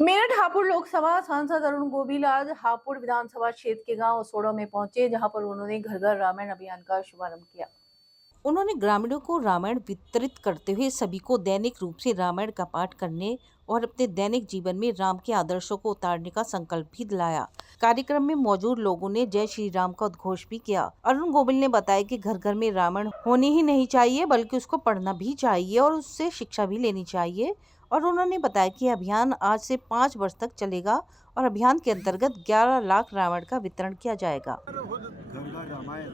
मेरठ हापुड़ लोकसभा सांसद अरुण गोविल आज हापुड़ विधानसभा क्षेत्र के गांव सोड़ो में पहुंचे, जहां पर उन्होंने घर घर रामायण अभियान का शुभारंभ किया। उन्होंने ग्रामीणों को रामायण वितरित करते हुए सभी को दैनिक रूप से रामायण का पाठ करने और अपने दैनिक जीवन में राम के आदर्शों को उतारने का संकल्प भी दिलाया। कार्यक्रम में मौजूद लोगों ने जय श्री राम का उद्घोष भी किया। अरुण गोविल ने बताया कि घर घर में रामायण होनी ही नहीं चाहिए, बल्कि उसको पढ़ना भी चाहिए और उससे शिक्षा भी लेनी चाहिए। और उन्होंने बताया कि अभियान आज से 5 वर्ष तक चलेगा और अभियान के अंतर्गत 11 लाख रामायण का वितरण किया जाएगा। घर घर रामायण,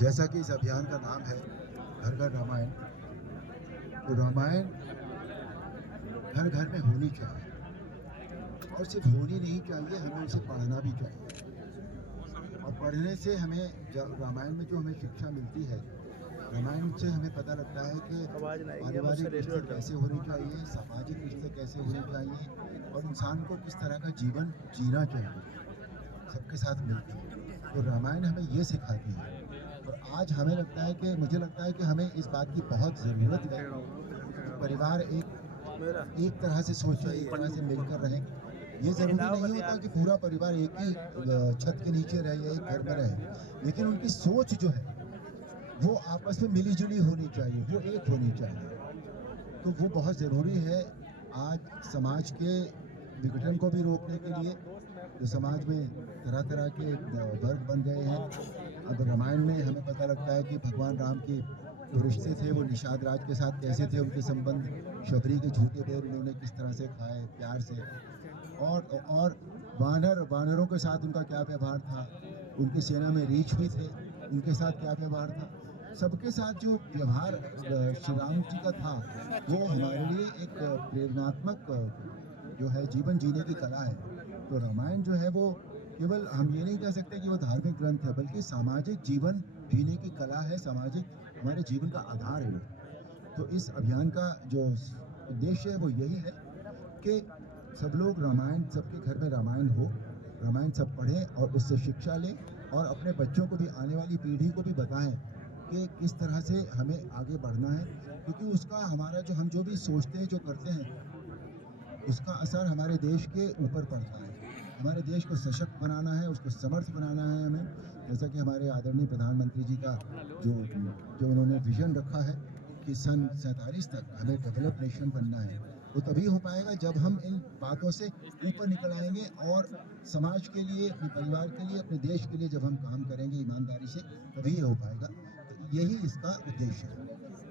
जैसा कि इस अभियान का नाम है घर घर रामायण, तो रामायण घर घर में होनी चाहिए और सिर्फ होनी नहीं चाहिए, हमें उसे पढ़ना भी चाहिए। और पढ़ने से हमें रामायण में जो हमें शिक्षा मिलती है, रामायण से हमें पता लगता है कि पारिवारिक रिश्ते कैसे होने चाहिए, सामाजिक रिश्ते कैसे होने चाहिए और इंसान को किस तरह का जीवन जीना चाहिए सबके साथ मिलकर। तो रामायण हमें ये सिखाती है और आज हमें लगता है कि मुझे लगता है कि हमें इस बात की बहुत ज़रूरत है कि परिवार एक तरह से सोचे, एक तरह से मिलकर रहें। ये ज़रूरी नहीं होता कि पूरा परिवार एक ही छत के नीचे रहे या एक घर में रहे, लेकिन उनकी सोच जो है वो आपस में मिली जुली होनी चाहिए, वो एक होनी चाहिए। तो वो बहुत ज़रूरी है आज समाज के विघटन को भी रोकने के लिए। जो समाज में तरह तरह के वर्ग बन गए हैं, अब रामायण में हमें पता लगता है कि भगवान राम के जो रिश्ते थे वो निषाद राज के साथ कैसे थे, उनके संबंध शबरी के झूठे बेर उन्होंने किस तरह से खाए प्यार से, और वानरों के साथ उनका क्या व्यवहार था, उनकी सेना में रीछ भी थे, उनके साथ क्या व्यवहार था, सबके साथ जो व्यवहार श्री राम जी का था वो हमारे लिए एक प्रेरणात्मक जो है जीवन जीने की कला है। तो रामायण जो है वो केवल हम ये नहीं कह सकते कि वो धार्मिक ग्रंथ है, बल्कि सामाजिक जीवन जीने की कला है, सामाजिक हमारे जीवन का आधार है। तो इस अभियान का जो उद्देश्य है वो यही है कि सब लोग रामायण, सबके घर में रामायण हो, रामायण सब पढ़ें और उससे शिक्षा लें और अपने बच्चों को भी, आने वाली पीढ़ी को भी बताएं कि किस तरह से हमें आगे बढ़ना है, क्योंकि उसका हमारा जो हम जो भी सोचते हैं, जो करते हैं, उसका असर हमारे देश के ऊपर पड़ता है। हमारे देश को सशक्त बनाना है, उसको समर्थ बनाना है हमें, जैसा कि हमारे आदरणीय प्रधानमंत्री जी का जो जो उन्होंने विजन रखा है कि सन 47 तक हमें डेवलप नेशन बनना है। वो तभी हो पाएगा जब हम इन बातों से ऊपर निकल आएंगे और समाज के लिए, अपने परिवार के लिए, अपने देश के लिए जब हम काम करेंगे ईमानदारी से, तभी ये हो पाएगा। तो यही इसका उद्देश्य है।